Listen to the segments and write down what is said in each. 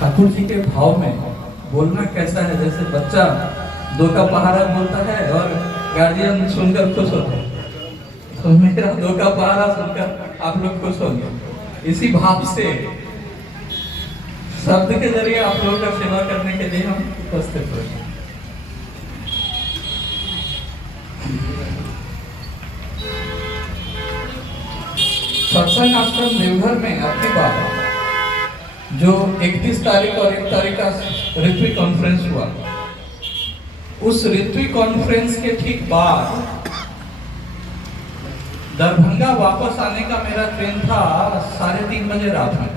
ठाकुर जी के भाव में बोलना कैसा है, जैसे बच्चा दो का पहाड़ा बोलता है और गार्जियन सुनकर खुश होता है, तो मेरा दो का पहाड़ा सुनकर आप लोग खुश होंगे। इसी भाव से शब्द के जरिए आप लोगों का सेवा करने के लिए हम उपस्थित हुए। सत्संग आश्रम देवघर में अपनी बात जो 31 तारीख और 1 तारीख का ऋत्विक कॉन्फ्रेंस हुआ, उस ऋत्विक कॉन्फ्रेंस के ठीक बाद दरभंगा वापस आने का मेरा ट्रेन था 3:30 बजे रात में।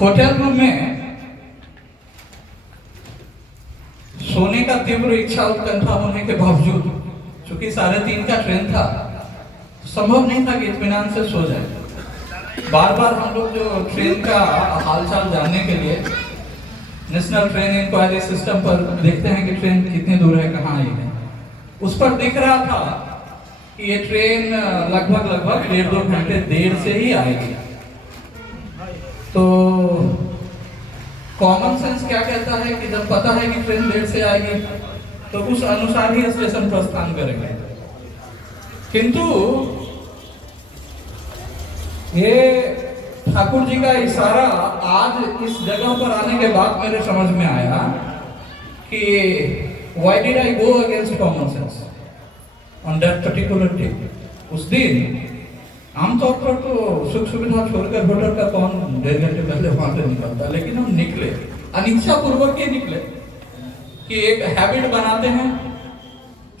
होटल रूम में सोने का तीव्र इच्छा उत्कंठा होने के बावजूद, चूंकि 3:30 का ट्रेन था, संभव नहीं था कि इत्मीनान से सो जाए। बार बार हम लोग जो ट्रेन का हालचाल जानने के लिए नेशनल ट्रेन इंक्वायरी सिस्टम पर देखते हैं कि ट्रेन कितनी दूर है, कहाँ आई है, उस पर दिख रहा था कि ये ट्रेन लगभग 1.5-2 घंटे देर से ही आएगी। तो कॉमन सेंस क्या कहता है कि जब पता है कि ट्रेन देर से आएगी तो उस अनुसार ही स्टेशन प्रस्थान करेंगे। किंतु ये ठाकुर जी का इशारा आज इस जगह पर आने के बाद मेरे समझ में आया कि why did I go against common sense on that particular day. उस दिन आमतौर पर तो सुख सुविधा छोड़कर होटल का कौन 1.5 घंटे पहले वहां से निकलता, लेकिन हम निकले, अनिच्छा पूर्वक ही निकले कि एक हैबिट बनाते हैं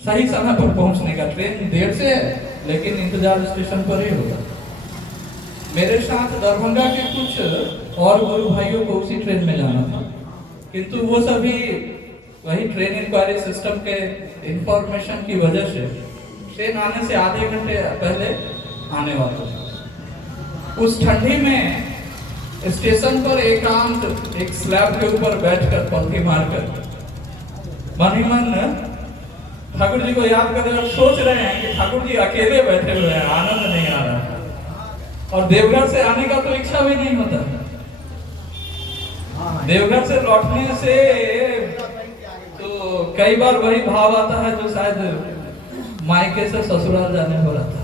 सही समय पर पहुंचने का। ट्रेन देर से है लेकिन इंतजार स्टेशन पर ही होगा। मेरे साथ दरभंगा के कुछ और गुरु भाइयों को उसी ट्रेन में जाना था, किंतु वो सभी वही ट्रेन इंक्वायरी सिस्टम के इंफॉर्मेशन की वजह से ट्रेन आने से आधे घंटे पहले आने वाला था। उस ठंडी में स्टेशन पर एकांत एक स्लैब के ऊपर बैठकर पलथी मारकर मन ही मन ठाकुर जी को याद कर रहे, सोच रहे हैं कि ठाकुर जी अकेले बैठे हुए हैं, आनंद नहीं आ रहा, और देवघर से आने का तो इच्छा भी नहीं होता। देवघर से लौटने से तो कई बार वही भाव आता है जो शायद मायके से ससुराल जाने हो रहा था।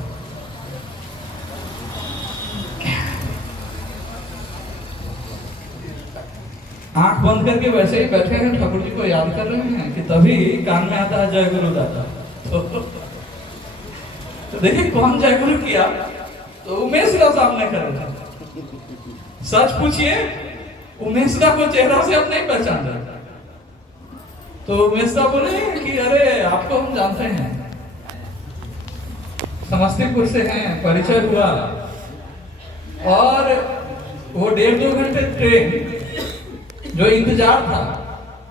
आंख बंद करके वैसे ही बैठे हैं, ठाकुर जी को याद कर रहे हैं कि तभी कान में आता है जय गुरु दाता। तो देखिए कौन जय गुरु किया, तो उमेश दा सामने खड़े थे। सच पूछिए, उमेश दा को चेहरा से अब नहीं पहचान रहे। तो उमेश दा बोले कि अरे आपको हम जानते हैं, समस्तीपुर से हैं, परिचय हुआ। और वो 1.5-2 घंटे ट्रेन जो इंतजार था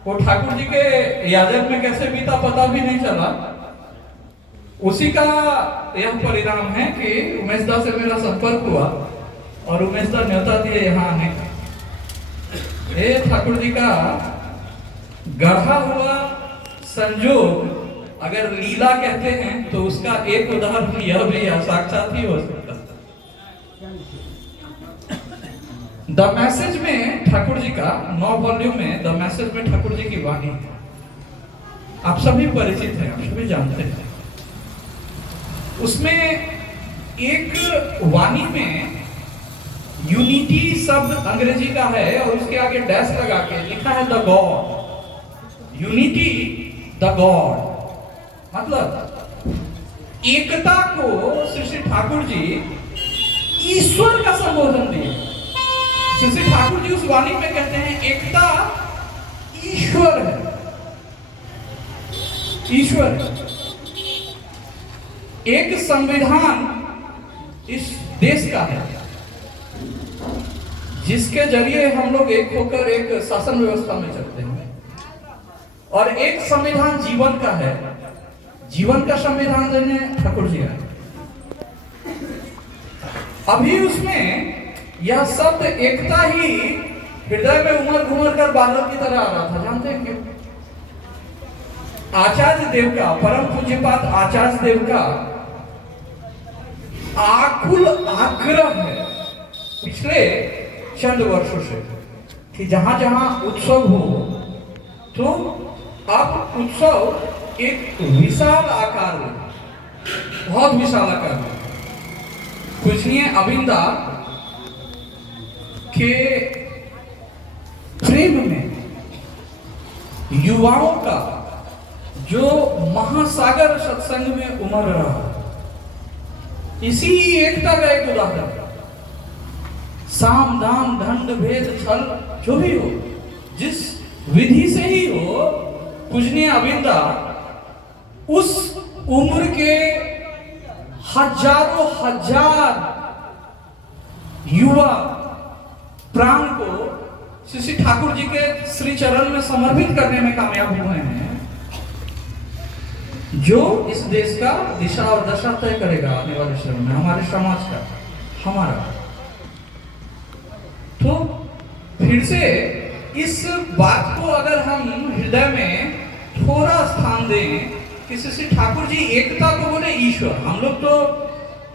वो ठाकुर जी के याजन में कैसे बीता पता भी नहीं चला। उसी का यह परिणाम है कि उमेश दा से मेरा संपर्क हुआ और उमेश दा न्योता दिए यहाँ आने का। ये ठाकुर जी का गढ़ा हुआ संजोग अगर लीला कहते हैं तो उसका एक उदाहरण यह भी साक्षात ही हो सकता है। द मैसेज में ठाकुर जी का 9 वॉल्यूम में द मैसेज में ठाकुर जी की वाणी आप सभी परिचित हैं, आप सभी जानते हैं। उसमें एक वाणी में यूनिटी शब्द अंग्रेजी का है और उसके आगे डैश लगा के लिखा है the God. Unity the God मतलब एकता को श्री ठाकुर जी ईश्वर का संबोधन दिए। श्री ठाकुर जी उस वाणी में कहते हैं एकता ईश्वर है, ईश्वर है। एक संविधान इस देश का है जिसके जरिए हम लोग एक होकर एक शासन व्यवस्था में चलते हैं, और एक संविधान जीवन का है। जीवन का संविधान देने ठाकुर जी है। अभी उसमें यह शब्द एकता ही हृदय में उमड़ घुमड़ कर बादल की तरह आ रहा था। जानते हैं क्यों? आचार्य देव का, परम पूज्यपाद आचार्य देव का आकुल आग्रह है पिछले चंद वर्षों से कि जहां जहां उत्सव हो तो अब उत्सव एक विशाल आकार में, बहुत विशाल आकार में, पूजनीय अविंदा के प्रेम में युवाओं का जो महासागर सत्संग में उमड़ रहा, इसी एकता का एक उदाहरण। साम दाम दंड भेद छल जो भी हो, जिस विधि से ही हो, पूजनीय अविंदा उस उम्र के हजारों हजार युवा प्राण को श्री ठाकुर जी के श्री चरण में समर्पित करने में कामयाब हुए हैं, जो इस देश का दिशा और दशा तय करेगा आने वाले समय में, हमारे समाज का, हमारा। तो फिर से इस बात को अगर हम हृदय में थोड़ा स्थान दें कि श्री ठाकुर जी एकता को बोले ईश्वर। हम लोग तो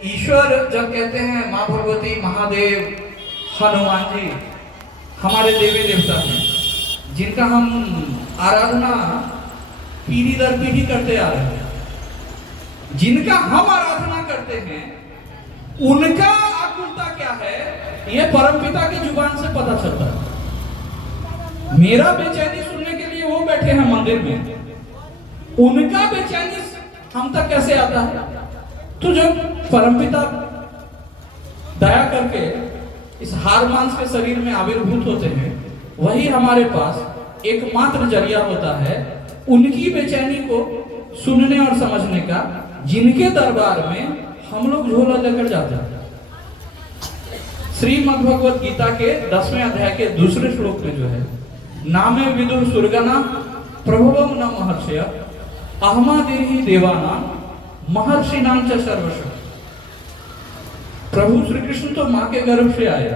ईश्वर जब कहते हैं माँ भगवती, महादेव, हनुमान जी हमारे देवी देवता हैं, जिनका हम आराधना पीढ़ी दर पीढ़ी करते आ रहे हैं, जिनका हम आराधना करते हैं, उनका आकुलता क्या है यह परमपिता की जुबान से पता चलता है। मेरा बेचैनी सुनने के लिए वो बैठे हैं मंदिर में, उनका बेचैनी हम तक कैसे आता है? तो जब परमपिता दया करके इस हार मांस के शरीर में आविर्भूत होते हैं, वही हमारे पास एकमात्र जरिया होता है उनकी बेचैनी को सुनने और समझने का, जिनके दरबार में हम लोग झोला लेकर जाते हैं। श्रीमद् भगवत गीता के 10वें अध्याय के दूसरे श्लोक में जो है, नामे विदुर सुरगना प्रभवम न महर्षय अहमादिर्हि देवाना महर्षि नाम च सर्वश। प्रभु श्री कृष्ण तो माँ के गर्भ से आए,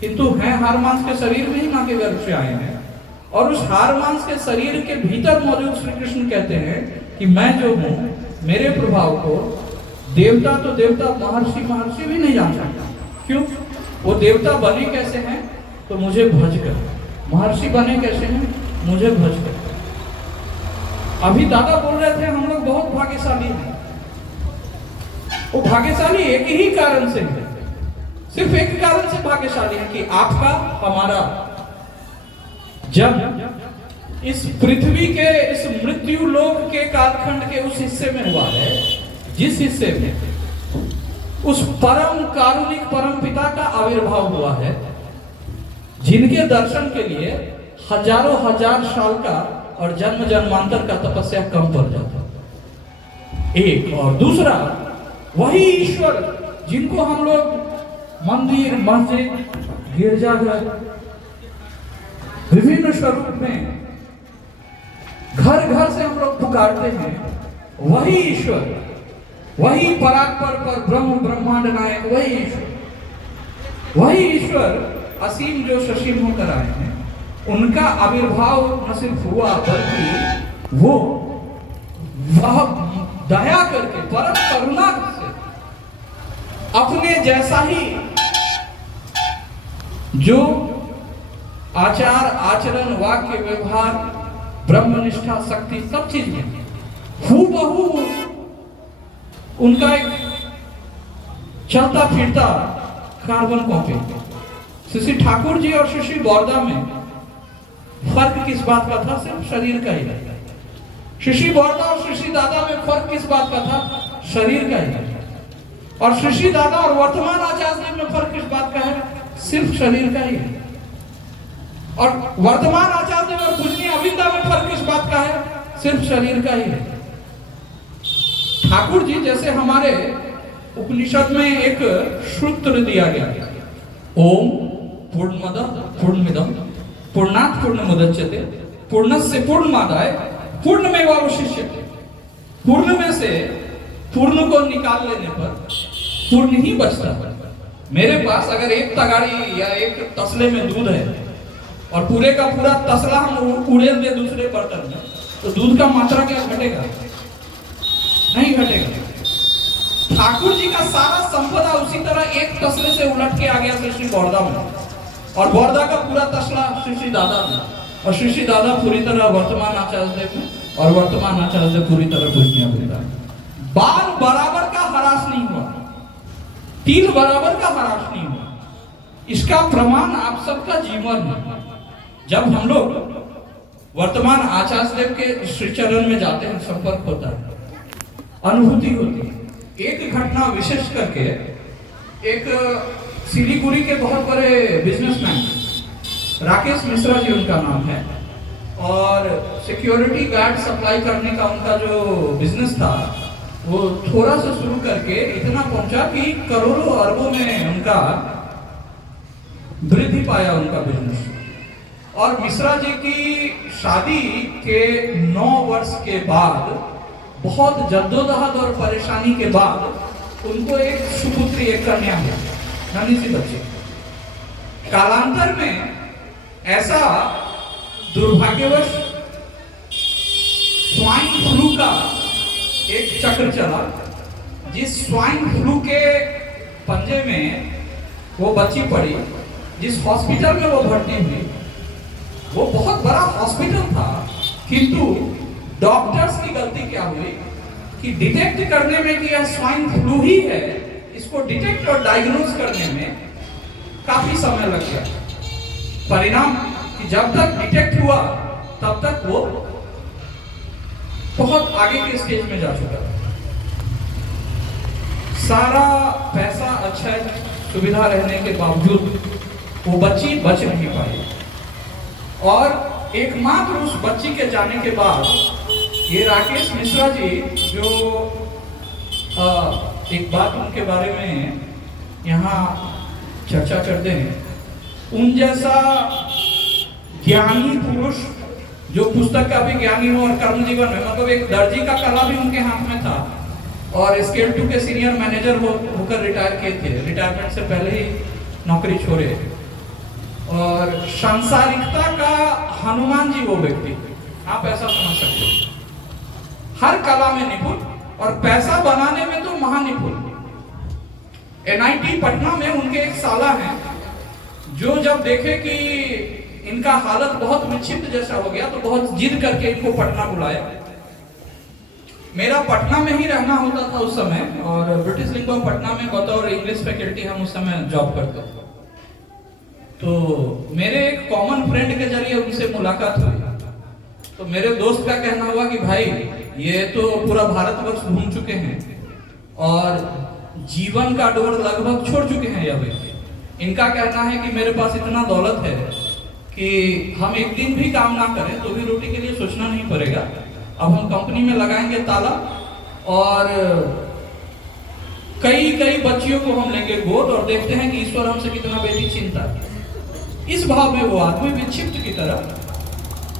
किंतु हैं हार मांस के शरीर में ही माँ के गर्भ से आए हैं, और उस हार मांस के शरीर के भीतर मौजूद श्री कृष्ण कहते हैं कि मैं जो हूं, मेरे प्रभाव को देवता तो देवता, महर्षि भी नहीं जान सकता। क्यों? वो देवता बने कैसे हैं? तो मुझे भज कर। महर्षि बने कैसे हैं? मुझे भज कर। अभी दादा बोल रहे थे हम लोग बहुत भाग्यशाली हैं। वो भाग्यशाली एक ही कारण से है, सिर्फ एक कारण से भाग्यशाली है कि आपका, हमारा जब इस पृथ्वी के, इस मृत्यु लोक के कालखंड के उस हिस्से में हुआ है, जिस हिस्से में उस परम कारुणिक परम पिता का आविर्भाव हुआ है, जिनके दर्शन के लिए हजारों हजार साल का और जन्म जन्मांतर का तपस्या कम पड़ जाता। एक और दूसरा, वही ईश्वर जिनको हम लोग मंदिर, मस्जिद, गिरजाघर, विभिन्न स्वरूप में घर घर से हम लोग पुकारते हैं, वही ईश्वर, वही परात्पर पर ब्रह्म ब्रह्मांड नायक, वही ईश्वर असीम जो ससीम होकर आए हैं, उनका आविर्भाव न सिर्फ हुआ बल्कि वो वह दया करके परम करुणा से अपने जैसा ही जो आचार आचरण वाक्य व्यवहार ब्रह्मनिष्ठा शक्ति सब चीज में हूबहू उनका एक चलता फिरता कार्बन कॉपी। श्री ठाकुर जी और श्री बौरदा में फर्क किस बात का था? सिर्फ शरीर का ही। श्री बौरदा और श्री दादा में फर्क किस बात का था? शरीर का ही। और श्री दादा और वर्तमान आचार्य में फर्क किस बात का है? सिर्फ शरीर का ही। और वर्तमान आचार्य और पूजनीय अविंदा में फर्क किस बात का है? सिर्फ शरीर का ही है। ठाकुर जी जैसे हमारे उपनिषद में एक सूत्र दिया गया, ओम पूर्णमदः पूर्णमिदं पूर्णात् पूर्णमुदच्यते पूर्णस्य पूर्णमादाय पूर्णमेवावशिष्यते। पूर्ण में से पूर्ण को निकाल लेने पर पूर्ण ही बचता है। मेरे पास अगर एक तगाड़ी या एक तसले में दूध है और पूरे का पूरा तसला हम उड़ेल दे दूसरे बर्तन में, तो दूध का मात्रा क्या घटेगा? नहीं घटेगा। ठाकुर जी का सारा संपदा उसी तरह एक तसले से उलट के आ गया श्री बौरदा में। और बड़ौदा का पूरा तसला श्री श्री दादा में, और श्री श्री दादा पूरी तरह वर्तमान आचार्य देव में, और वर्तमान आचार्य देव पूरी तरह पूजनीय वृंदावन। बाल बराबर का ह्रास नहीं हुआ, तिल बराबर का ह्रास नहीं हुआ। इसका प्रमाण आप सबका जीवन है। जब हम लोग वर्तमान आचार्य देव के श्री चरण में जाते हैं, संपर्क होता है, अनुभूति होती है। एक घटना विशेष करके, एक सिलीगुड़ी के बहुत बड़े बिजनेसमैन राकेश मिश्रा जी उनका नाम है, और सिक्योरिटी गार्ड सप्लाई करने का उनका जो बिजनेस था वो थोड़ा सा शुरू करके इतना पहुंचा कि करोड़ों अरबों में उनका वृद्धि पाया उनका बिजनेस। और मिश्रा जी की शादी के 9 वर्ष के बाद, बहुत जद्दोजहद और परेशानी के बाद उनको एक सुपुत्री, एक कन्या हुई, नन्ही सी बच्ची। कालांतर में ऐसा दुर्भाग्यवश स्वाइन फ्लू का एक चक्र चला, जिस स्वाइन फ्लू के पंजे में वो बच्ची पड़ी, जिस हॉस्पिटल में वो भर्ती हुई, वो बहुत बड़ा हॉस्पिटल था, किंतु डॉक्टर्स की गलती क्या हुई कि डिटेक्ट करने में कि यह स्वाइन फ्लू ही है, इसको डिटेक्ट और डायग्नोज करने में काफी समय लग गया। परिणाम कि जब तक डिटेक्ट हुआ तब तक वो बहुत आगे के स्टेज में जा चुका था। सारा पैसा, अच्छा सुविधा रहने के बावजूद वो बच्ची बच नहीं पाई, और एकमात्र उस बच्ची के जाने के बाद ये राकेश मिश्रा जी, जो एक बात उनके बारे में यहाँ चर्चा करते हैं, उन जैसा ज्ञानी पुरुष जो पुस्तक का भी ज्ञानी हो और कर्म जीवन में, मतलब एक दर्जी का कला भी उनके हाथ में था, और स्केल 2 के सीनियर मैनेजर होकर रिटायर किए थे, रिटायरमेंट से पहले ही नौकरी छोड़े। और सांसारिकता का हनुमान जी वो व्यक्ति, आप ऐसा समझ सकते हो। हर कला में निपुण, और पैसा बनाने में तो महानिपुण। NIT पटना में उनके एक साला हैं, जो जब देखे कि इनका हालत बहुत विक्षिप्त जैसा हो गया, तो बहुत जिद करके इनको पटना बुलाया। मेरा पटना में ही रहना होता था उस समय, और ब्रिटिश लिंगो पटना में बतौर इंग्लिश फैकल्टी हम उस समय जॉब करते थे। तो मेरे एक कॉमन फ्रेंड के जरिए उनसे मुलाकात हुई। तो मेरे दोस्त का कहना हुआ कि भाई, ये तो पूरा भारतवर्ष घूम चुके हैं और जीवन का डोर लगभग छोड़ चुके हैं यह व्यक्ति। इनका कहना है कि मेरे पास इतना दौलत है कि हम एक दिन भी काम ना करें तो भी रोटी के लिए सोचना नहीं पड़ेगा। अब हम कंपनी में लगाएंगे ताला, और कई कई बच्चियों को हम लेंगे गोद, और देखते हैं कि ईश्वर हमसे कितना बेटी चिंता है। इस भाव में वो आदमी विक्षिप्त की तरह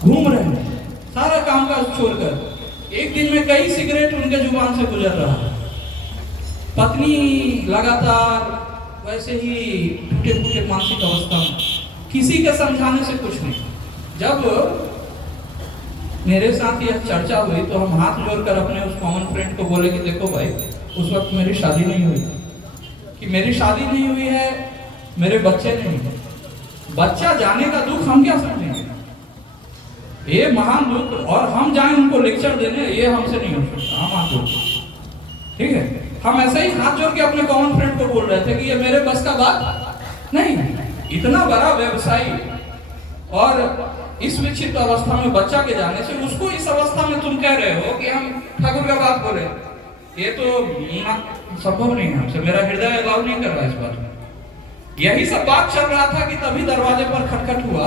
घूम रहे हैं, सारा काम काज छोड़कर। एक दिन में कई सिगरेट उनके जुबान से गुजर रहा है। पत्नी लगातार वैसे ही टूटे फूटे मानसिक अवस्था में, किसी के समझाने से कुछ नहीं। जब मेरे साथ यह चर्चा हुई तो हम हाथ जोड़कर अपने उस कॉमन फ्रेंड को बोले कि देखो भाई, उस वक्त मेरी शादी नहीं हुई, कि मेरी शादी नहीं हुई है, मेरे बच्चे नहीं हुए। बच्चा जाने का दुख हम क्या समझेंगे, ये महान दुख, और हम जाएं उनको लेक्चर देने, ये हमसे नहीं हो सकता। हम हाथ जोड़, ठीक है, हम ऐसे ही हाथ जोड़ के अपने कॉमन फ्रेंड को बोल रहे थे कि ये मेरे बस का बात नहीं। इतना बड़ा व्यवसायी और इस विक्षिप्त अवस्था में बच्चा के जाने से, उसको इस अवस्था में तुम कह रहे हो कि हम ठाकुर का बात बोले, ये तो संभव नहीं है हमसे, मेरा हृदय अलाउ नहीं कर रहा इस बात में। यही सब बात चल रहा था कि तभी दरवाजे पर खटखट हुआ।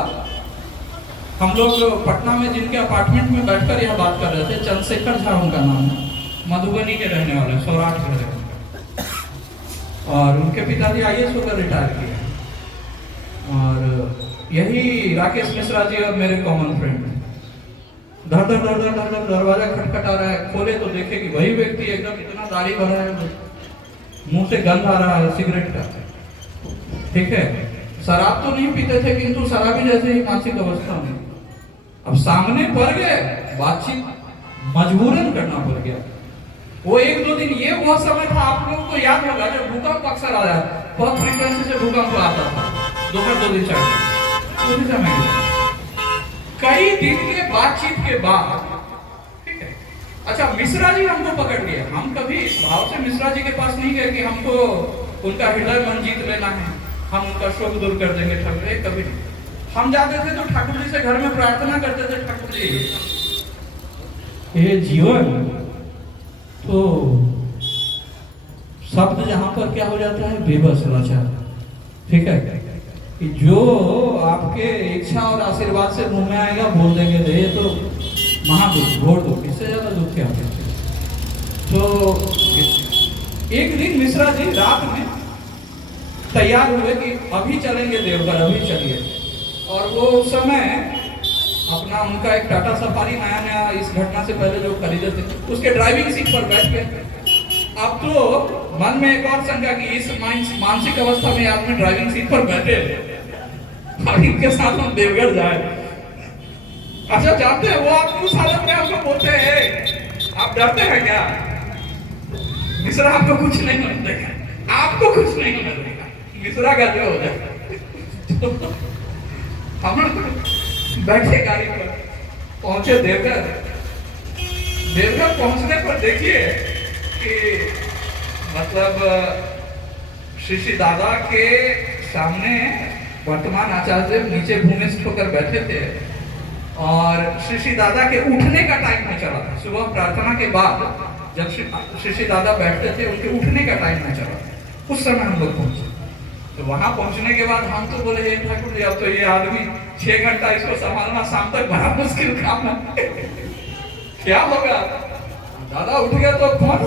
हम लोग पटना में जिनके अपार्टमेंट में बैठकर यह बात कर रहे थे, चंद्रशेखर झा उनका नाम है, मधुबनी के रहने वाले, सौराठ के रहने वाले, और उनके पिताजी IAS होकर रिटायर किए। और यही राकेश मिश्रा जी और मेरे कॉमन फ्रेंड, धर धर धर धर धर दरवाजा खटखटा रहा है। खोले तो देखे कि वही व्यक्ति एकदम इतना दाढ़ी भरा है, मुंह से गंध आ रहा है सिगरेट का, ठीक है। शराब तो नहीं पीते थे, किंतु शराबी जैसे ही मानसिक अवस्था में। अब सामने पड़ गए, बातचीत मजबूरन करना पड़ गया। वो 1-2 दिन, ये वह समय था, आप लोगों को याद होगा जब भूकंप अक्सर आ रहा है, बहुत फ्रीक्वेंसी से भूकंप आता था। दोपहर 2 दिन चढ़ उसी समय गया। कई दिन के बातचीत के बाद, ठीक है, अच्छा मिश्रा जी हमको पकड़ लिए। हम कभी इस भाव से मिश्रा जी के पास नहीं गए कि हमको उनका हृदय मन जीत लेना है, हम उनका शोक दूर कर देंगे ठाकुर, कभी नहीं। हम जाते थे तो ठाकुर जी से घर में प्रार्थना करते थे, ठाकुर जी ये जीवन तो शब्द जहां पर क्या हो जाता है, बेबस लाचार, ठीक है, कि जो आपके इच्छा और आशीर्वाद से मुंह में आएगा बोल देंगे ये तो महादुख, घोर दुख, इससे ज्यादा दुख क्या है। तो एक दिन मिश्रा जी रात में तैयार हुए कि अभी चलेंगे देवघर, अभी चलिए। और वो उस समय अपना उनका एक टाटा सफारी नया नया इस घटना से पहले जो खरीदे थे, उसके ड्राइविंग सीट पर बैठ गए। अब तो मन में एक और शंका कि इस मानसिक अवस्था में आदमी ड्राइविंग सीट पर बैठे और इनके साथ हम देवघर जाए। अच्छा जानते हैं वो आप उस हालत में आपको बोलते हैं आप डरते हैं क्या? मिश्रा आपको कुछ नहीं होने देगा, आपको कुछ नहीं होने देगा, मिश्रा का जो हो जाए। हम बैठे गाड़ी पर, पहुंचे देवघर। देवघर पहुंचने पर देखिए कि मतलब श्री दादा के सामने वर्तमान आचार्य देव नीचे भूमिस्थ होकर बैठे थे और श्री दादा के उठने का टाइम में चला था। सुबह प्रार्थना के बाद जब श्री दादा बैठते थे उनके उठने का टाइम में चला, उस समय हम लोग पहुंचे। तो वहां पहुंचने के बाद हम तो बोले हे ठाकुर जी, अब तो ये आदमी 6 घंटा इसको संभालना शाम तक बड़ा मुश्किल काम है। क्या होगा? दादा उठ गया तो कौन,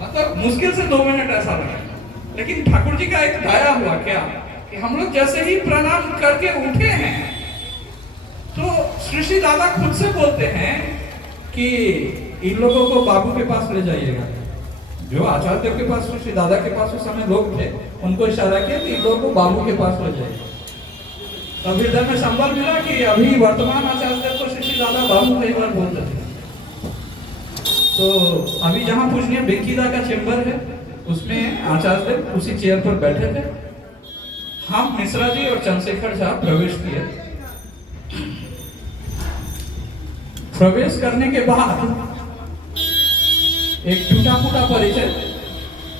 मतलब मुश्किल से 2 मिनट ऐसा लगा। लेकिन ठाकुर जी का एक दया हुआ क्या कि हम लोग जैसे ही प्रणाम करके उठे हैं तो श्री दादा खुद से बोलते हैं कि इन लोगों को बाबू के पास ले जाइएगा। जो आचार्य देव के पास, श्री दादा के पास उस समय लोग थे, उनको इशारा किया कि इन लोगों को बाबू के पास ले जाइए। तब हृदय में संबल मिला कि अभी वर्तमान आचार्य देव को श्री दादा बाबू कई बार बोलते थे। तो अभी जहाँ पूजनीय बेंकीदा का चेंबर है उसमें आचार्य देव उसी चेयर पर बैठे थे। हम मिश्रा जी और चंद्रशेखर झा प्रवेश किए। प्रवेश करने के बाद एक टूटा फूटा परिचय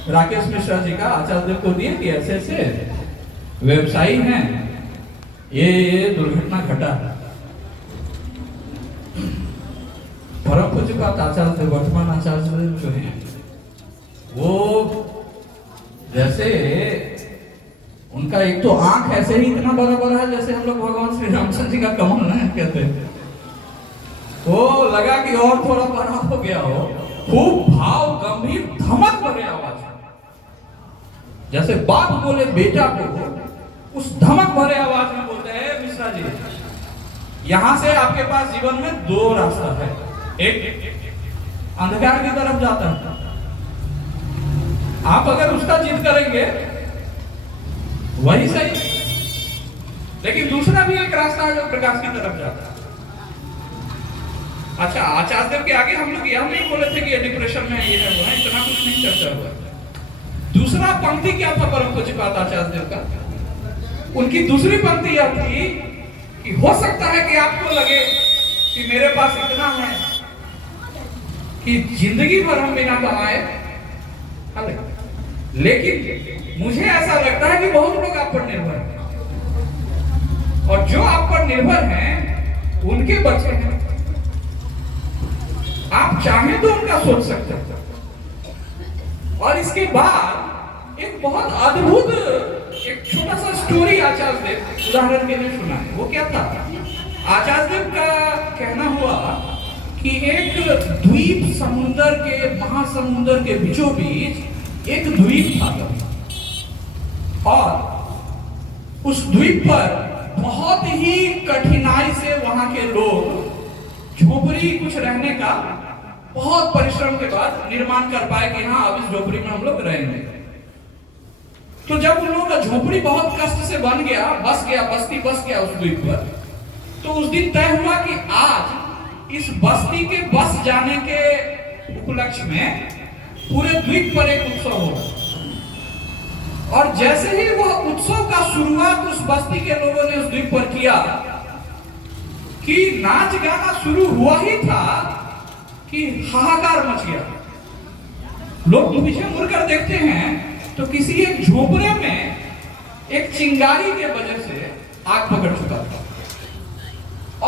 राकेश मिश्रा जी का आचार्य देव को दिए कि ऐसे ऐसे व्यवसायी हैं, ये दुर्घटना घटा। परम पूज्यपाद आचार्य देव, वर्तमान आचार्य देव जो है वो जैसे उनका एक तो आंख ऐसे ही इतना बड़ा बड़ा है जैसे हम लोग भगवान श्री रामचंद्र जी का कमल नहीं कहते हैं। वो लगा कि और थोड़ा बड़ा हो गया हो, खूब भाव गंभीर धमक भरे आवाज, जैसे बाप बोले बेटा को, उस धमक भरे आवाज में बोलते हैं मिश्रा जी, यहां से आपके पास जीवन में 2 रास्ता है, एक अंधकार की तरफ जाता है, आप अगर उसका जिद करेंगे वही सही, लेकिन दूसरा भी एक रास्ता है जो प्रकाश की तरफ जाता है। अच्छा आचार्य देव के आगे हम लोग यह नहीं बोले थे कि ये डिप्रेशन में ये है वो है, इतना कुछ नहीं चर्चा हुआ। दूसरा पंक्ति क्या था परम पूज्यपाद आचार्य देव का? उनकी दूसरी पंक्ति यह थी कि हो सकता है कि आपको लगे कि मेरे पास इतना है कि जिंदगी भर हम बिना कमाए, लेकिन मुझे ऐसा लगता है कि बहुत लोग आप पर निर्भर हैं और जो आप पर निर्भर हैं उनके बच्चे हैं, आप चाहें तो उनका सोच सकते हैं। और इसके बाद एक बहुत अद्भुत एक छोटा सा स्टोरी आचार्य देव उदाहरण के लिए सुना है। वो क्या था? आचार्य देव का कहना हुआ कि एक द्वीप समुद्र के, महासमुद्र के बीचों बीच एक द्वीप था और उस द्वीप पर बहुत ही कठिनाई से वहां के लोग झोपड़ी कुछ रहने का बहुत परिश्रम के बाद निर्माण कर पाए कि हाँ अब इस झोपड़ी में हम लोग रहेंगे। तो जब उन लोगों का झोपड़ी बहुत कष्ट से बन गया, बस्ती बस गया उस द्वीप पर, तो उस दिन तय हुआ कि आज इस बस्ती के बस जाने के उपलक्ष्य में पूरे द्वीप पर एक उत्सव होगा। और जैसे ही वह उत्सव का शुरुआत उस बस्ती के लोगों ने उस द्वीप पर किया कि नाच गाना शुरू हुआ ही था कि हाहाकार मच गया। लोग पीछे मुड़कर देखते हैं तो किसी एक झोपड़े में एक चिंगारी के वजह से आग पकड़ चुका था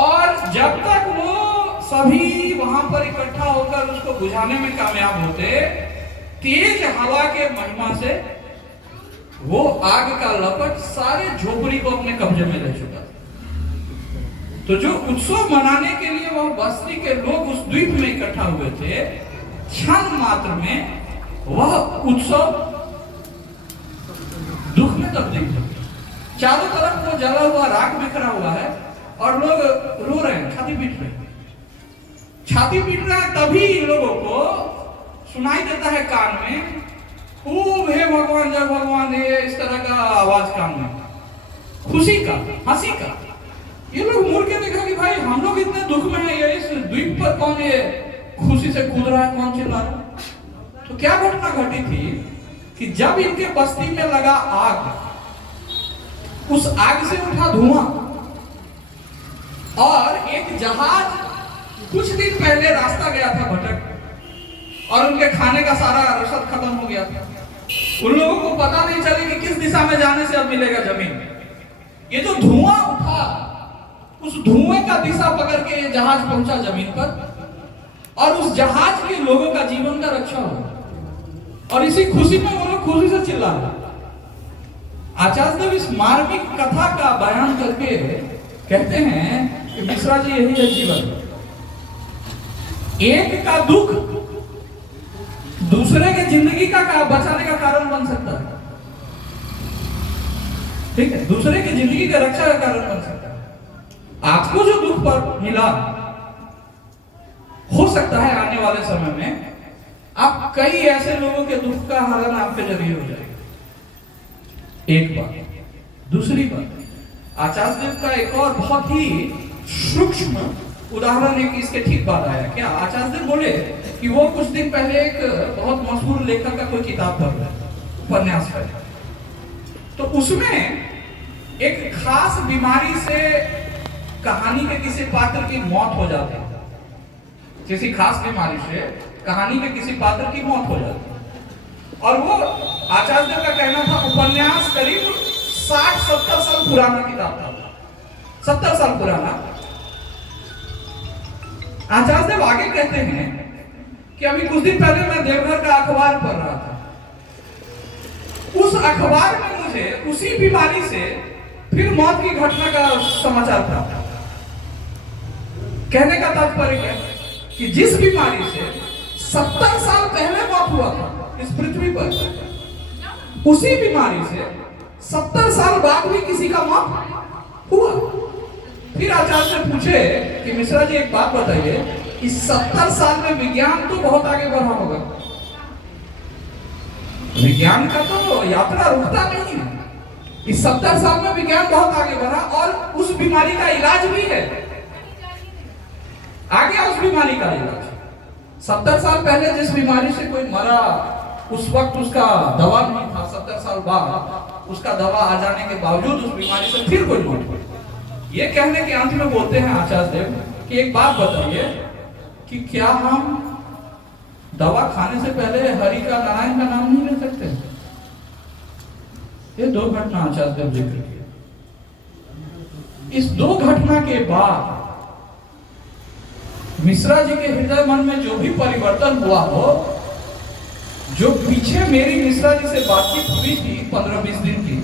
और जब तक वो सभी वहां पर इकट्ठा होकर उसको बुझाने में कामयाब होते, तेज हवा के महिमा से वो आग का लपट सारे झोपड़ी को अपने कब्जे में ले चुका था। तो जो उत्सव मनाने के लिए वह बस्ती के लोग उस द्वीप में इकट्ठा हुए थे, क्षण मात्र में वह उत्सव दुख में तब्दील हो गया। चारों तरफ वो जला हुआ राख बिखरा हुआ है और लोग रो रहे हैं, छाती पीट रहे हैं। छाती पीट रहे हैं तभी इन लोगों को सुनाई देता है कान में, खूब हे भगवान जय भगवान, ये इस तरह का आवाज कान में, खुशी का, हंसी का। ये लोग मुड़ के देखा कि भाई हम लोग इतने दुख में हैं, ये इस द्वीप पर कौन ये खुशी से कूद रहा है, कौन चिल्ला रहा है। तो क्या घटना घटी थी कि जब इनके बस्ती में लगा आग, उस आग से उठा धुआं और एक जहाज कुछ दिन पहले रास्ता गया था भटक और उनके खाने का सारा रसद खत्म हो गया था। उन लोगों को पता नहीं चली कि किस दिशा में जाने से अब मिलेगा जमीन। ये जो धुआं उठा, उस धुएं का दिशा पकड़ के ये जहाज पहुंचा जमीन पर और उस जहाज के लोगों का जीवन का रक्षा हुआ और इसी खुशी में वो लोग खुशी से चिल्ला रहे। आचार्य देव इस मार्मिक कथा का बयान करके कहते हैं कि मिश्रा जी यही है जीवन। एक का दुख दूसरे के जिंदगी का बचाने का कारण बन सकता है। ठीक है, दूसरे की जिंदगी का रक्षा का कारण बन सकता है। आपको जो दुख पर मिला, हो सकता है आने वाले समय में आप कई ऐसे लोगों के दुख का हरण आपके जरिए हो जाएगा। एक बात। दूसरी बात, आचार्य देव का एक और बहुत ही सूक्ष्म उदाहरण एक इसके ठीक बाद आया। क्या आचार्य देव बोले कि वो कुछ दिन पहले एक बहुत मशहूर लेखक का कोई किताब पढ़ रहे, उपन्यास पढ़ रहे, तो उसमें एक खास बीमारी से कहानी के किसी पात्र की मौत हो जाती है। किसी खास बीमारी से कहानी के किसी पात्र की मौत हो जाती है और वो आचार्य देव का कहना था उपन्यास करीब 60-70 साल पुराना किताब था, 70 साल पुराना। आचार्य देव आगे कहते हैं कि अभी कुछ दिन पहले मैं देवघर का अखबार पढ़ रहा था। उस अखबार में मुझे उसी बीमारी से फिर मौत की घटना का समाचार प्राप्त। कहने का तात्पर्य है कि जिस बीमारी से 70 साल पहले मौत हुआ था इस पृथ्वी पर, उसी बीमारी से 70 साल बाद भी किसी का मौत हुआ। फिर आचार्य से पूछे कि मिश्रा जी एक बात बताइए, इस 70 साल में विज्ञान तो बहुत आगे बढ़ा होगा, विज्ञान का तो यात्रा रुकता नहीं है। इस 70 साल में विज्ञान बहुत आगे बढ़ा और उस बीमारी का इलाज भी है, आ गया उस बीमारी का इलाज। 70 साल पहले जिस बीमारी से कोई मरा, उस वक्त उसका दवा नहीं था। 70 साल बाद उसका दवा आ जाने के बावजूद उस बीमारी से फिर कोई मौत हुई। ये कहने के अंत में बोलते हैं आचार्य देव कि एक बात बताइए कि क्या हम दवा खाने से पहले हरि का, नारायण का नाम नहीं ले सकते? ये दो घटना आचार्य देव जिक्र किया। इस दो घटना के बाद मिश्रा जी के हृदय मन में जो भी परिवर्तन हुआ हो, जो पीछे मेरी मिश्रा जी से बातचीत हुई थी 15-20 दिन की,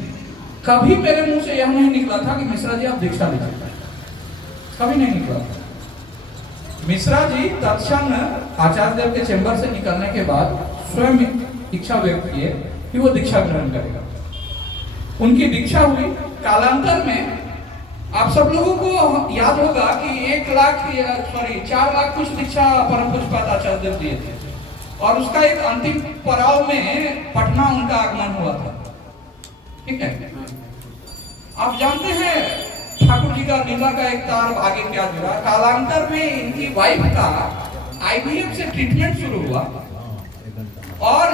कभी मेरे मुंह से यह नहीं निकला था कि मिश्रा जी आप दीक्षा लीजिए, कभी नहीं निकला था। मिश्रा जी तत्क्षण आचार्य देव के चेंबर से निकलने के बाद स्वयं इच्छा व्यक्त किए कि वो दीक्षा ग्रहण करेगा। उनकी दीक्षा हुई। कालांतर में आप सब लोगों को याद होगा कि 4 लाख कुछ दीक्षा परम पूज्य आचार्य देव दिए थे और उसका एक अंतिम पड़ाव में पटना उनका आगमन हुआ था। ठीक है, आप जानते हैं ठाकुर जी का लीला का एक तार आगे क्या जुड़ा। कालांतर में इनकी वाइफ का IVF से ट्रीटमेंट शुरू हुआ और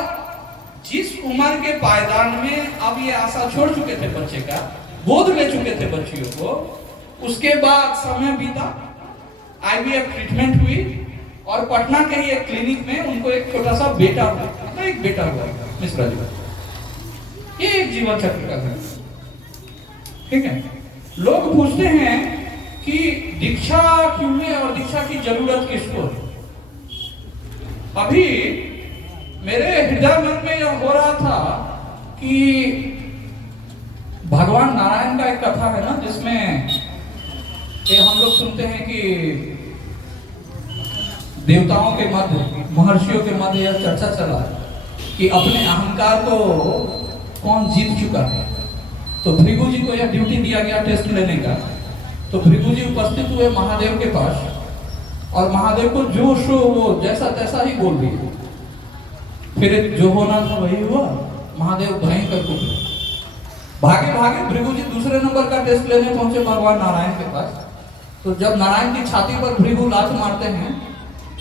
जिस उम्र के पायदान में अब ये आशा छोड़ चुके थे बच्चे का, गोद ले चुके थे बच्चियों को, उसके बाद समय बीता, आईवीएफ ट्रीटमेंट हुई और पटना के ही एक क्लिनिक में उनको एक छोटा सा बेटा हुआ, मतलब एक बेटा हुआ मिश्रा जी। ये एक जीवन चक्र का है, ठीक है। लोग पूछते हैं कि दीक्षा क्यों है और दीक्षा की जरूरत किसको है। अभी मेरे हृदय मन में यह हो रहा था कि भगवान नारायण का एक कथा है ना, जिसमें ये हम लोग सुनते हैं कि देवताओं के मध्य, महर्षियों के मध्य यह चर्चा चला कि अपने अहंकार को कौन जीत चुका है। तो भृगु जी को यह ड्यूटी दिया गया टेस्ट लेने का। तो भृगु जी उपस्थित हुए महादेव के पास और महादेव को जो शो वो जैसा तैसा ही बोल दिए। फिर जो होना था वही हुआ। महादेव भयंकर कुपित, भागे भागे भृगु जी दूसरे नंबर का टेस्ट लेने पहुंचे भगवान नारायण के पास। तो जब नारायण की छाती पर भृगु लात मारते हैं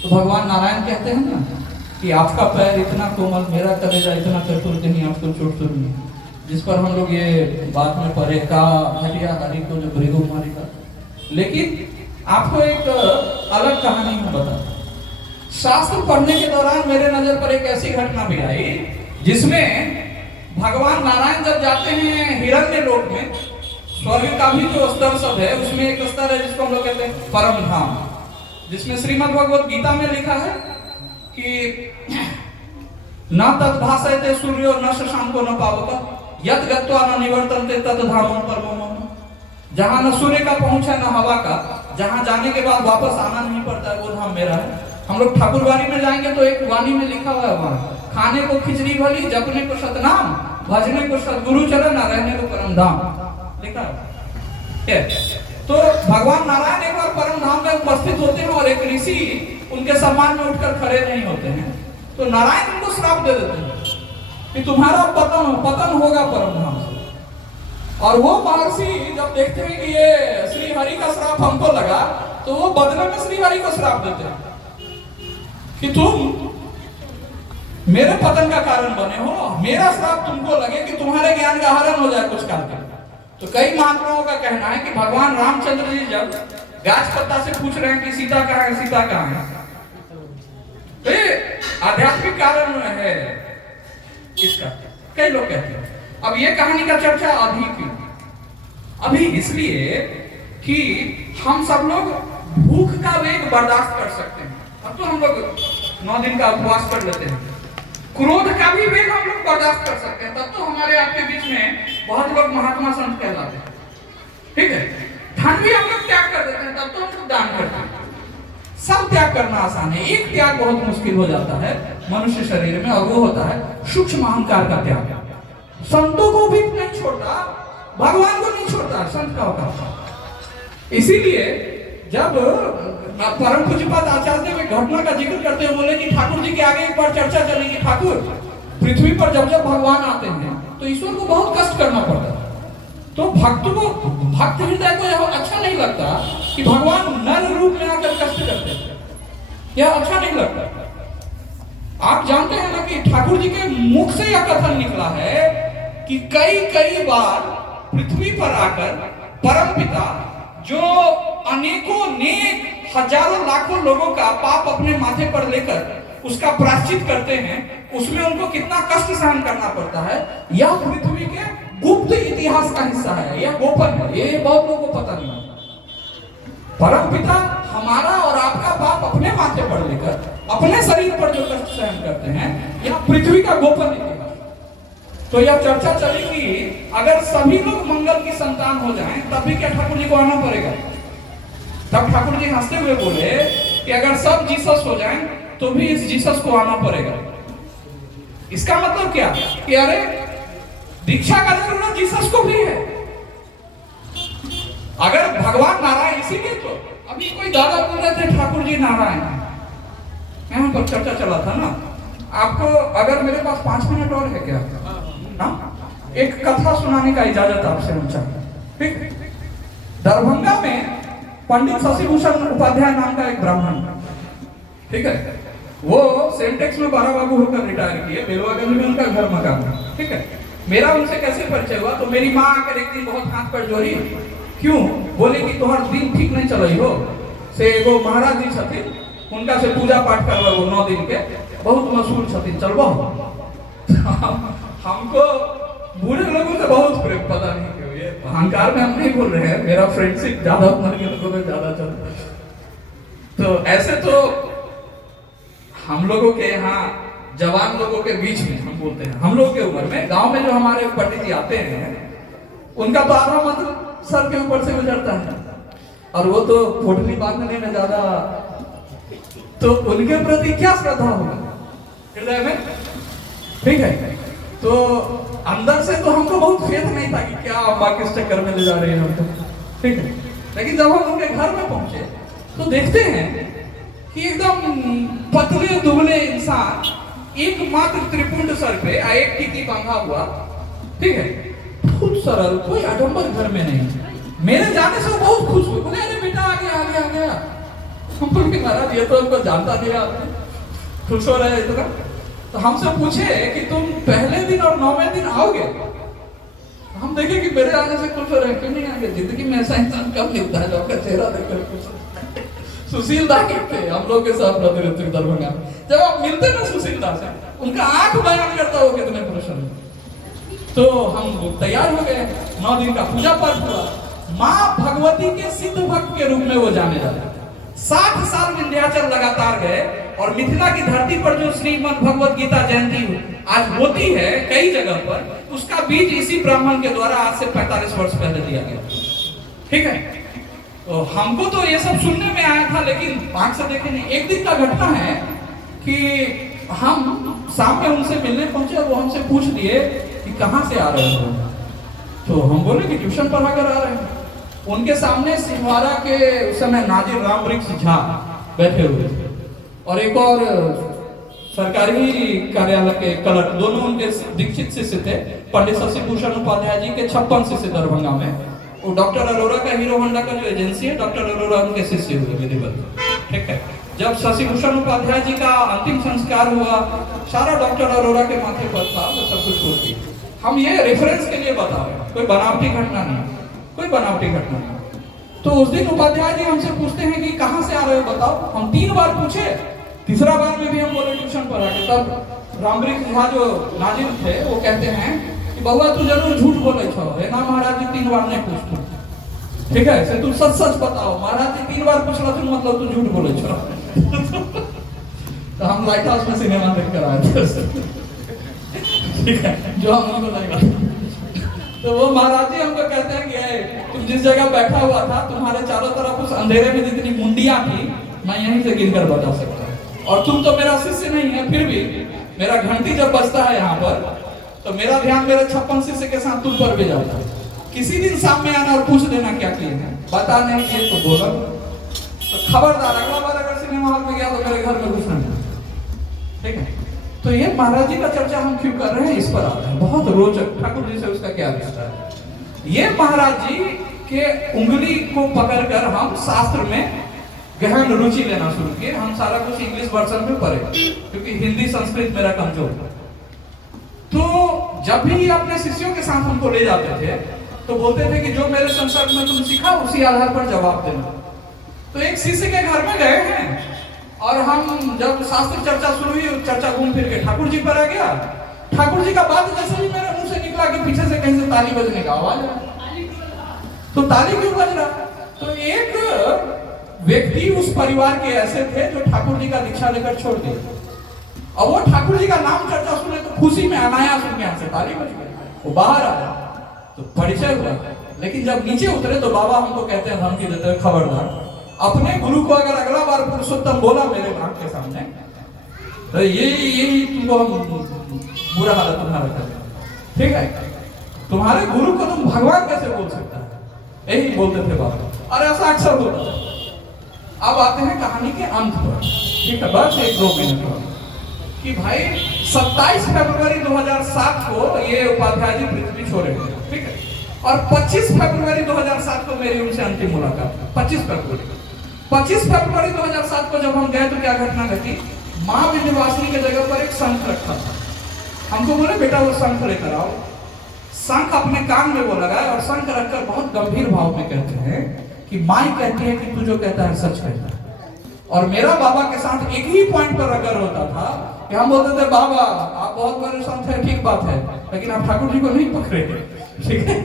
तो भगवान नारायण कहते हैं ना कि आपका पैर इतना कोमल, मेरा कलेजा इतना कठोर, कहीं आपको चोट तो नहीं। जिस पर हम लोग ये बात में पढ़े का हटिया हरि को जो भृगु मारी का। लेकिन आपको एक अलग कहानी में बता, शास्त्र पढ़ने के दौरान मेरे नजर पर एक ऐसी घटना भी आई जिसमें भगवान नारायण जब जाते हैं हिरण्य लोक में, स्वर्ग का भी जो स्तर सब है उसमें एक स्तर है जिसको हम लोग कहते हैं परम धाम, जिसमें श्रीमद् भगवत गीता में लिखा है कि न तद्भासयते सूर्यो न शशांको न पावक यत् गत्वा न निवर्तन्ते तत् धामं परमं मम। जहां न सूर्य का पहुंच है न हवा का, जहां जाने के बाद वापस आना नहीं पड़ता है, वो धाम मेरा है। हम लोग ठाकुर वाणी में जाएंगे तो एक वाणी में लिखा हुआ है वहां, खाने को खिचड़ी भली, जपने को सतनाम, भजने को सदगुरु चरण, रहने को परम धाम लिखा है। तो भगवान नारायण एक बार परम धाम में उपस्थित होते हैं और एक ऋषि उनके सम्मान में उठकर खड़े नहीं होते हैं। तो नारायण उनको श्राप दे देते हैं कि तुम्हारा पतन होगा परम धाम से। और वो महर्षि जब देखते हैं कि ये श्री हरि का श्राप हमको लगा, तो वो बदले में श्री हरि को श्राप देते हैं कि तुम मेरे पतन का कारण बने हो, मेरा श्राप तुमको लगे कि तुम्हारे ज्ञान का हरण हो जाए कुछ काल के। तो कई महात्माओं का कहना है कि भगवान रामचंद्र जी जब गाछ पत्ता से पूछ रहे हैं कि सीता कहाँ है, सीता कहाँ है, तो ये आध्यात्मिक कारण है इसका, कई लोग कहते हैं। अब ये कहानी का चर्चा अभी क्यों? अभी इसलिए कि हम सब लोग भूख का वेग बर्दाश्त कर सकते हैं। अब तो हम लोग 9 दिन का उपवास कर लेते हैं। क्रोध का भी वेग हम लोग बर्दाश्त कर सकते हैं, तब तो हमारे आपके बीच में बहुत लोग महात्मा संत कहलाते हैं, ठीक है। धन भी हम लोग त्याग कर देते हैं, तब तो हम लोग दान करते हैं। सब त्याग करना आसान है, एक त्याग बहुत मुश्किल हो जाता है मनुष्य शरीर में, और वो होता है सूक्ष्म अहंकार का त्याग। संतों को भी नहीं छोड़ता, भगवान को नहीं छोड़ता, संत का होता। इसीलिए जब परम पूज्यपाद आचार्य देव घटना का जिक्र करते हुए बोले कि ठाकुर जी के आगे एक बार चर्चा चली कि ठाकुर पृथ्वी पर जब जब भगवान आते हैं तो ईश्वर को बहुत कष्ट करना पड़ता है। तो भक्त हृदय को यह अच्छा नहीं लगता कि भगवान नर रूप में आकर कष्ट करते हैं, यह अच्छा नहीं लगता। आप जानते हैं ना कि ठाकुर जी के मुख से यह कथन निकला है कि कई बार पृथ्वी पर आकर परम पिता जो अनेकों नेक हजारों लाखों लोगों का पाप अपने माथे पर लेकर उसका प्रायश्चित करते हैं, उसमें उनको कितना कष्ट सहन करना पड़ता है। यह पृथ्वी के गुप्त इतिहास का हिस्सा है, यह गोपन है, ये बहुत लोगों को पता नहीं। परम पिता हमारा और आपका पाप अपने माथे पर लेकर अपने शरीर पर जो कष्ट सहन करते हैं, यह पृथ्वी का गोपन इतिहास। तो यह चर्चा चली कि अगर सभी लोग मंगल की संतान हो जाएं, तब भी क्या ठाकुर जी को आना पड़ेगा? तब ठाकुर जी हंसते हुए बोले कि अगर सब जीसस हो जाएं तो भी इस जीसस को आना पड़ेगा। इसका मतलब क्या कि अरे दीक्षा का जरूरत जीसस को भी है। अगर भगवान नारायण, इसीलिए तो अभी कोई दादा बोल रहे थे ठाकुर जी नारायण, यहाँ पर चर्चा चला था ना। आपको अगर मेरे पास 5 मिनट और है क्या? एक कथा सुनाने का इजाजत आपसे हम चाहते हैं। दरभंगा में पंडित शशिभूषण उपाध्याय नाम का एक ब्राह्मण, ठीक है, वो सेंटेक्स में बारा बाबू होकर रिटायर किए, बेलवागंज में उनका घर मकान है, ठीक है। मेरा उनसे कैसे परिचय हुआ, तो मेरी माँ आकर एक दिन बहुत हाथ पर जोड़ी, क्यों बोले कि तुम्हारा दिन ठीक नहीं चल रही हो, से वो महाराज जी छथिन, उनका से पूजा पाठ करवा, वो 9 दिन के बहुत मशहूर छथिन, चलबो। हमको बूढ़े लोगों से बहुत प्रेम, पता नहीं क्यों, ये अहंकार में हम नहीं बोल रहे हैं, मेरा फ्रेंडशिप ज्यादा उम्र के लोगों में ज्यादा चलता है। तो ऐसे तो हम लोगों के यहाँ जवान लोगों के बीच में हम बोलते हैं, हम लोग के उम्र में गांव में जो हमारे पंडित जी आते हैं उनका तो आधा मतलब सर के ऊपर से गुजरता है, और वो तो पोटली बांधने में ज्यादा, तो उनके प्रति क्या श्रद्धा होगा हृदय में, ठीक है। तो अंदर से तो हमको बहुत खेद नहीं था कि क्या अम्मा किस चक्कर में ले जा रही है हमको, ठीक है। लेकिन जब हम उनके घर में पहुंचे तो देखते हैं कि एकदम पतले दुबले इंसान, एकमात्र त्रिपुंड सर पे एक टिकी बांधा हुआ, ठीक है, बहुत सरल, कोई आडंबर घर में नहीं। मेरे जाने से वो बहुत खुश हुए, बोले अरे बेटा आ गया आ गया आ गया। हम बोले महाराज ये तो हमको जानता नहीं, आपने खुश हो रहे इतना। तो हमसे पूछे कि तुम पहले दिन और 9वें दिन आओगे, हम देखे कि मेरे आने से खुश हो रहे, क्यों नहीं आगे, जिंदगी में ऐसा इंसान कब मिलता है जो आपका चेहरा देखकर खुश होता है। सुशील दा थे हम लोग के साथ रहते दरभंगा, जब आप मिलते ना सुशील दा से, उनका आंख बयान करता हो कितने प्रसन्न। तो हम तैयार हो गए, 9 दिन का पूजा पाठ हुआ। माँ भगवती के सिद्ध भक्त के रूप में वो जाने जाते, 60 साल विंध्याचल लगातार गए, और मिथिला की धरती पर जो श्रीमद् भगवत गीता जयंती आज होती है कई जगह पर, उसका बीज इसी ब्राह्मण के द्वारा आज से 45 वर्ष पहले दिया गया, ठीक है। तो हमको तो ये सब सुनने में आया था, लेकिन आंख से देखे नहीं। एक दिन का घटना है कि हम शाम में उनसे मिलने पहुंचे, और वो हमसे पूछ लिए कि कहाँ से आ रहे हो, तो हम बोले कि ट्यूशन पढ़ाकर आ रहे हैं। उनके सामने सिंहवाड़ा के उस समय नाजिर रामवृक्ष झा बैठे हुए थे, और एक और सरकारी कार्यालय के कलर, दोनों उनके दीक्षित शिष्य थे, पंडित शशि भूषण उपाध्याय जी के 56 शिष्य दरभंगा में। वो डॉक्टर अरोरा का, हीरो होंडा का जो एजेंसी है, डॉक्टर अरोरा उनके शिष्य हुए विधिवत, ठीक है। जब शशि भूषण उपाध्याय जी का अंतिम संस्कार हुआ, सारा डॉक्टर अरोरा के माथे पर था, वो सब कुछ होती। हम ये रेफरेंस के लिए बता रहे हैं, कोई बनावटी घटना नहीं, कोई बनावटी घटना नहीं। तो उस दिन उपाध्याय जी हमसे पूछते हैं कि कहाँ से आ रहे हो बताओ। हम 3 बार पूछे, तीसरा बार में भी हम बोले ट्यूशन पढ़ा के। तब रामवृक्ष झा जो नाजिर थे वो कहते हैं कि बउआ तू जरूर झूठ बोले छो, है ना महाराज जी 3 बार नहीं पूछते, ठीक है, से तू सच सच बताओ। महाराज जी 3 बार पूछला तू मतलब तू झूठ बोले छो। तो हम लाइट हाउस में सिनेमा देख कर आए थे, ठीक है, जो हम उनको नहीं। तो वो महाराज जी हमको कहते हैं कि तुम जिस जगह बैठा हुआ था, तुम्हारे चारों तरफ उस अंधेरे में जितनी मुंडियां थी, मैं यहीं से गिनकर बता सकता हूँ। और तुम तो मेरा शिष्य नहीं है, फिर भी मेरा घंटी जब बजता है यहाँ पर, तो मेरा ध्यान मेरे 56 शिष्य के साथ तुम पर भी जाता है। किसी दिन सामने आना और पूछ देना क्या किए हैं, बता नहीं किए तो बोला, तो खबरदार अगला बार अगर सिनेमा हॉल में गया तो मेरे घर में घुसना, ठीक है। तो ये महाराज जी का चर्चा हम क्यों कर रहे हैं, इस पर आते हैं। बहुत रोचक, ठाकुर जी से उसका क्या रिश्ता है। ये महाराज जी के उंगली को पकड़कर हम शास्त्र में गहन रुचि लेना शुरू किए। हम सारा कुछ इंग्लिश वर्जन में पढ़े, क्योंकि हिंदी संस्कृत मेरा कमजोर था। तो जब भी अपने शिष्यों के साथ हमको ले जाते थे, तो बोलते थे कि जो मेरे संसर्ग में तुम सीखा उसी आधार पर जवाब देना। तो एक शिष्य के घर में गए हैं, और हम जब शास्त्र चर्चा शुरू हुई, चर्चा घूम फिर के ठाकुर जी पर आ गया। ठाकुर जी का बात जैसे ही मेरे मुंह से निकला कि पीछे से कहीं से ताली बजने का आवाज है, तो ताली क्यों बज रहा। तो एक व्यक्ति उस परिवार के ऐसे थे जो ठाकुर जी का दीक्षा लेकर छोड़ दिए। अब वो ठाकुर जी का नाम चर्चा सुने तो खुशी में अनायास उनके यहाँ से ताली बज गई। वो बाहर आया तो परिचय हुआ, लेकिन जब नीचे उतरे तो बाबा हमको कहते हैं, धमकी देते हैं, खबरदार अपने गुरु को अगर अगला बार पुरुषोत्तम बोला मेरे आंख के सामने, तो यही तुमको हम बुरा हालत तुम्हारा करें, ठीक है। तुम्हारे गुरु को तुम भगवान कैसे बोल सकता है, यही बोलते थे बाबा, और ऐसा अक्सर होता है। अब आते हैं कहानी के अंत पर, ठीक है, बस 1-2 मिनट कि भाई 27 फरवरी 2007 को ये उपाध्याय जी पृथ्वी छोड़े, ठीक है, और 25 फरवरी 2007 को मेरी उनसे अंतिम मुलाकात। 25 फरवरी 2007 को जब हम गए तो क्या घटना घटी, माँ विंध्यवासिनी के जगह पर एक शंख रखा था। हमको बोले बेटा वो शंख लेकर आओ। शंख अपने कान में वो लगाए और शंख रखकर बहुत गंभीर भाव में कहते हैं कि माई कहती है कि तू जो कहता है सच कहता है। और मेरा बाबा के साथ एक ही पॉइंट पर अगर होता था कि हम बोलते थे बाबा आप बहुत बड़े संत है, ठीक बात है, लेकिन आप ठाकुर जी को नहीं पकड़े, ठीक है।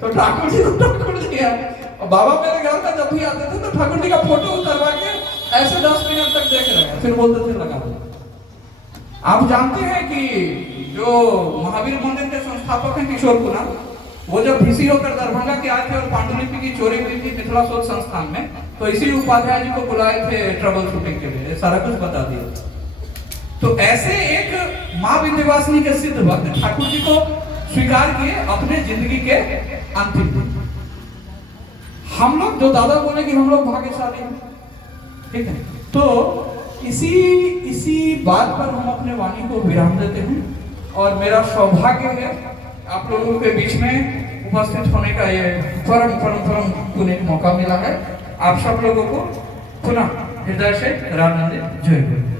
तो ठाकुर जी है। और बाबा मेरे घर में जब भी आते थे तो ठाकुर जी का फोटो उतरवा के ऐसे 10 मिनट तक देख रहे हैं, फिर बोलते थे लगा दो। आप जानते हैं कि जो महावीर मंदिर के संस्थापक हैं किशोर कुमार, वो जब भीसी होकर दरभंगा के आए थे और पांडुलिपि की चोरी हुई थी मिथिला शोध संस्थान में, तो इसी उपाध्याय जी को बुलाए थे ट्रबल शूटिंग के लिए, सारा कुछ बता दिया। तो ऐसे एक माँ विंध्यवासिनी के सिद्ध भक्त ठाकुर जी को स्वीकार किए अपने जिंदगी के अंतिम दिन। हम लोग जो दादा बोले कि हम लोग भाग्यशाली हैं, ठीक है, तो इसी बात पर हम अपने वाणी को विराम देते हैं। और मेरा सौभाग्य है आप लोगों के बीच में उपस्थित होने का ये परम पुण्य मौका मिला है। आप सब लोगों को पुनः हृदय से राम जय गुरु।